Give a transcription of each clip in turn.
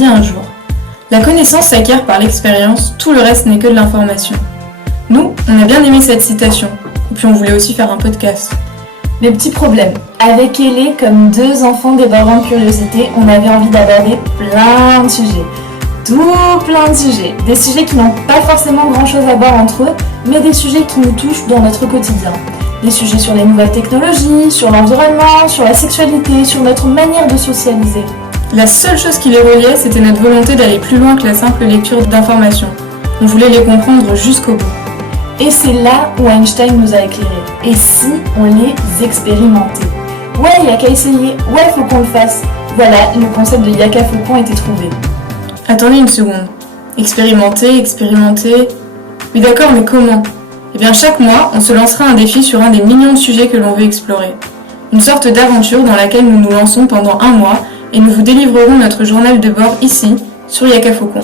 dit un jour. La connaissance s'acquiert par l'expérience, tout le reste n'est que de l'information. Nous, on a bien aimé cette citation, et puis on voulait aussi faire un podcast. Le petit problème, avec Elé, comme deux enfants débordant de curiosité, on avait envie d'aborder plein de sujets. Tout plein de sujets. Des sujets qui n'ont pas forcément grand chose à voir entre eux, mais des sujets qui nous touchent dans notre quotidien. Des sujets sur les nouvelles technologies, sur l'environnement, sur la sexualité, sur notre manière de socialiser. La seule chose qui les reliait, c'était notre volonté d'aller plus loin que la simple lecture d'informations. On voulait les comprendre jusqu'au bout. Et c'est là où Einstein nous a éclairés. Et si on les expérimentait? Ouais, il y a qu'à essayer. Ouais, faut qu'on le fasse. Voilà, le concept de Yaka Faucon était trouvé. Attendez une seconde. Expérimenter. Oui d'accord, mais comment? Eh bien chaque mois, on se lancera un défi sur un des millions de sujets que l'on veut explorer. Une sorte d'aventure dans laquelle nous nous lançons pendant un mois et nous vous délivrerons notre journal de bord ici, sur Yaka Faucon.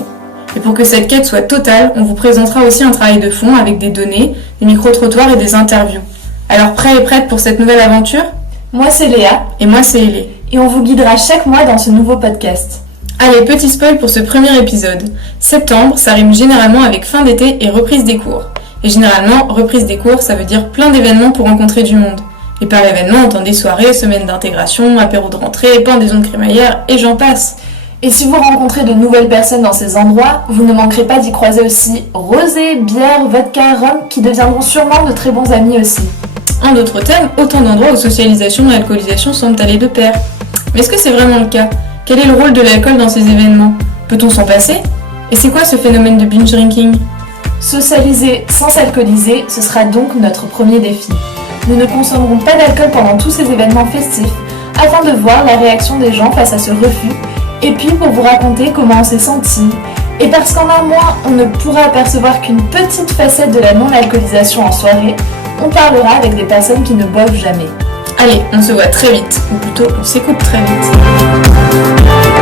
Et pour que cette quête soit totale, on vous présentera aussi un travail de fond avec des données, des micro-trottoirs et des interviews. Alors prêts et prêtes pour cette nouvelle aventure? Moi c'est Léa. Et moi c'est Elé. Et on vous guidera chaque mois dans ce nouveau podcast. Allez, petit spoil pour ce premier épisode. Septembre, ça rime généralement avec fin d'été et reprise des cours. Et généralement, reprise des cours, ça veut dire plein d'événements pour rencontrer du monde. Et par événements, on entend des soirées, semaines d'intégration, apéros de rentrée, pendaisons de crémaillère, et j'en passe. Et si vous rencontrez de nouvelles personnes dans ces endroits, vous ne manquerez pas d'y croiser aussi rosé, bière, vodka, rhum, qui deviendront sûrement de très bons amis aussi. En d'autres termes, autant d'endroits où socialisation et alcoolisation semblent aller de pair. Mais est-ce que c'est vraiment le cas? Quel est le rôle de l'alcool dans ces événements? Peut-on s'en passer? Et c'est quoi ce phénomène de binge drinking? Socialiser sans s'alcooliser, ce sera donc notre premier défi. Nous ne consommerons pas d'alcool pendant tous ces événements festifs, afin de voir la réaction des gens face à ce refus, et puis pour vous raconter comment on s'est senti. Et parce qu'en un mois, on ne pourra apercevoir qu'une petite facette de la non-alcoolisation en soirée, on parlera avec des personnes qui ne boivent jamais. Allez, on se voit très vite, ou plutôt on s'écoute très vite.